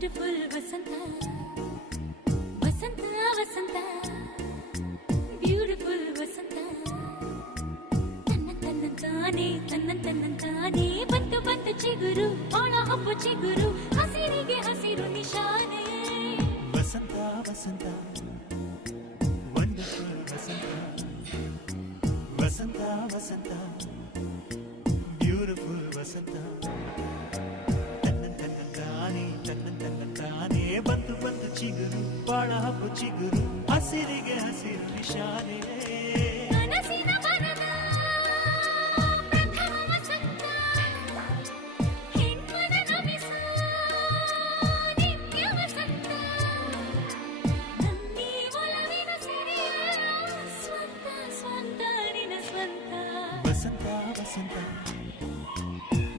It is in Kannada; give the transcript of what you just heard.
ವಂಡರ್ಫುಲ್ ವಸಂತ ವಸಂತ ವಸಂತ ಬ್ಯೂಟಿಫುಲ್ ವಸಂತ ತನ್ನಂತಾನೆ ಬಂತು ಬಂತು ಚಿಗುರು ಒಳ ಹಬ್ಬ ಚಿಗುರು ಹಸಿರಿಗೆ ಹಸಿರು ನಿಶಾನೆ ವಸಂತ ವಸಂತ ವಂಡರ್ಫುಲ್ ವಸಂತ ವಸಂತ ವಸಂತ ಬ್ಯೂಟಿಫುಲ್ ವಸಂತ ತನ್ನಂತಾನೆ ಬಂತು ಬಂತು ಚಿಗುರು ಒಳ ಹಬ್ಬ ಚಿಗುರು ಹಸಿರಿಗೆ ಹಸಿರು ನಿಶಾನೆ ಕನಸಿನ ಬನದ ಪ್ರಥಮ ವಸಂತ ಹೆಣ್ಮನ ನಮಿಸ ನಿತ್ಯ ವಸಂತ ನನ್ನಿ ಒಲವಿನ ಸಿರಿಯ ಸ್ವಂತ ಸ್ವಂತ ನಿನ ಸ್ವಂತ ವಸಂತ ವಸಂತ